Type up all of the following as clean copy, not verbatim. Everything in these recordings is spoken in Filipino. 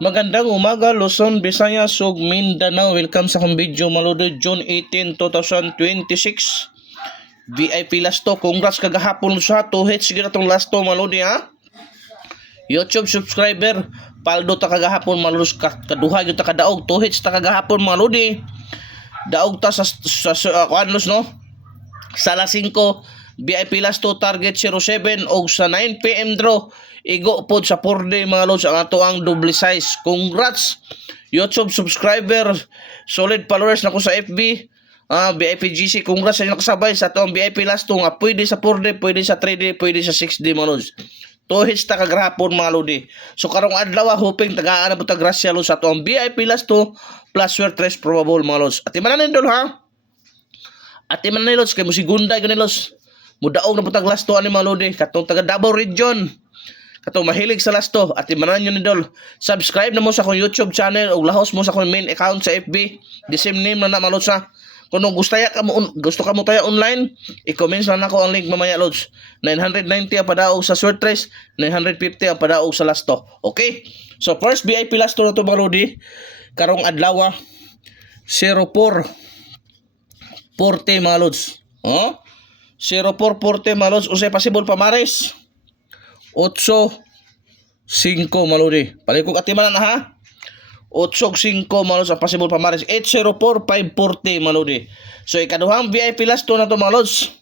Magandang umaga, Luzon, Visayas, ug Mindanao. Welcome sa akong video, Maludi, June 18, 2026. VIP last to. Congrats kagahapon sa 2 hits. Sige na itong last to, Maludi, ha? YouTube subscriber, paldo ta kagahapon, Maludi. Kaduha yun ta kadaog. 2 hits ta kagahapon, Maludi. Daog ta sa kuanlos, no? Sala 5, VIP last to, target 07, og sa 9 PM draw. Igo po sa 4-day mga lods ang ato ang double size. Congrats YouTube subscriber, solid followers na ko sa FB, VIP GC. Congrats sa inyo nakasabay sa ato ang VIP last to nga pwede sa 4-day, pwede sa 3-day, pwede sa 6-day mga lods. 2 hits ta kagrahapon mga lodi. So karong adlaw hoping tagaan na po ta grasya lods sa ato ang VIP last to plus swerte probable mga lods. At imanan dol ha. At imanan lods kay mo sigunda gani lods. Mudaog na po ta last to ani mga lodi katong taga Davao region. Kato mahilig sa lasto at imanan nyo ni Dol. Subscribe na mo sa akong YouTube channel o lahos mo sa akong main account sa FB. The same name na malod sa. Kung gusto ka mo tayo online, i-comment na ako ang link mamaya lods. 990 ang padaog sa sword trace, 950 ang padaog sa lasto. Okay? So first VIP lasto na to mga lodi. Karong adlaw 0440 mga lods. 0440 mga lods. Usay possible pamares. 8-5 maludi. Palikog atimanan na ha. 8-5 malos ang possible pamares. 804-540 maludi. So ikaduhang VIP last to na to malos.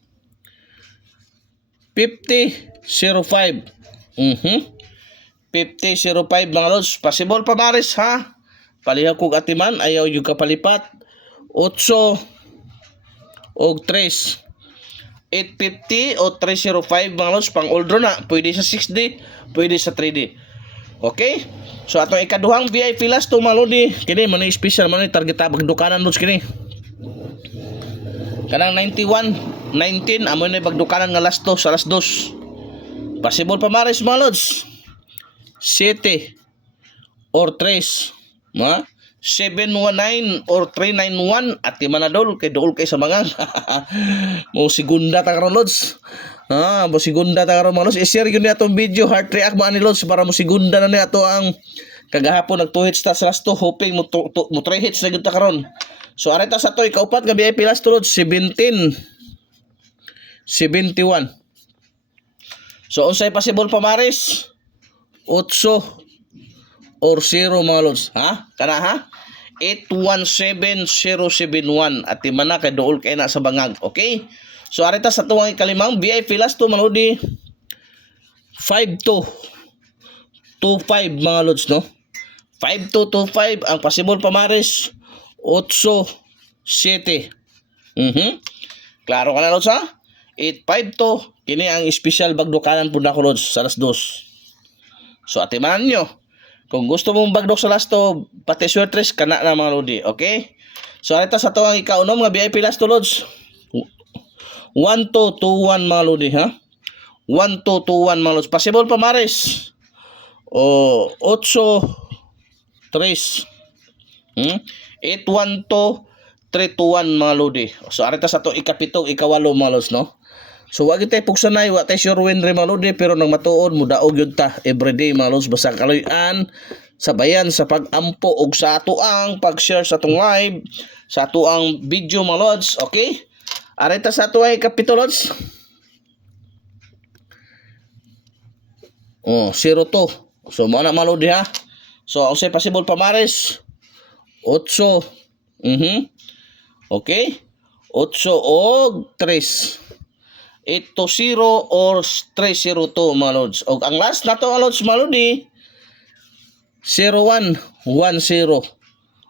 50-05. 50-05 mga lods. Possible pamares ha. Palihag kog atiman. Ayaw yung kapalipat. 8 og 3. 850 o 305 mga lods pang oldro na. Pwede sa 6D, pwede sa 3D. Okay? So atong ikaduhang VIP last to mga lodi. Kini man ni special man ni target pagdukanan lods kini. Kanang 91, 19 amo ni pagdukanan nga last to sa last 2. Possible pa maris mga lods. 7 or 3. Ma? 719 or 391 at manadol kay dool kay sa mga mo segunda ta karon lods. Mo segunda ta karon mga lods. I-share gyud ni atong video heart react mo ani lods para mo segunda na ni ato ang kagahapon nag 2 hits ta sa last to hoping mo 3 hits na gyud ta karon. So areta sa to ikaupat nga VIP last to lods 17 71. So unsay possible pamares 8 or 0 mga lods. Kana ha? 817071 at timana kay dool kay na sa bangag. Okay? So arita sa tuwang ikalimang VIP last to maludi 5225 mga lods no. 5225 ang possible pamares 87. Klaro ka na lods ha? 852 kini ang special bagdukanan pud nako lods sa alas 2. So atimanan nyo. Kung gusto mong bagdok sa lasto, pati swertres kana na mga lodi, okay? So ito sa to ang ikaunom nga VIP last to lods. 1221 mga lodi ha. 1221 mga lods. Possible pa mares. O 83. 812 321 mga lodi. So arita sa to ikapito, ikawalo mga lods no. So wag tay pugsanay, wa tay sure win re maludi pero nang matuod mo daog gyud ta everyday mga lods basta kaloy-an sabayan sa pag-ampo og sa ato ang pag-share sa atong live, sa ato ang video mga lods, okay? Areta sa ato ay kapito lods. 02. So mo na maludi ha. So unsay possible pamares 8. Okay? 8 og 3. 820 or 302 mga lods. O ang last na to mga lods maludi 0110.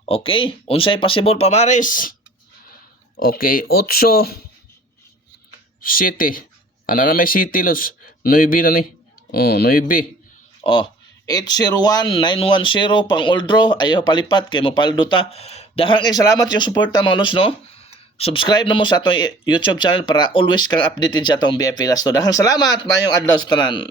Okay? Unsay possible pamares? Okay, 8 city. Ano na may city lods? 9 na ni. 9. 801 910 pang oldro ayaw palipat kay mo paldo ta. Daghang salamat yung suporta mga lods no. Subscribe na mo sa atong YouTube channel para always kang updated sa atong VIP last to. Daghang salamat, mayong adlaw sa tanan.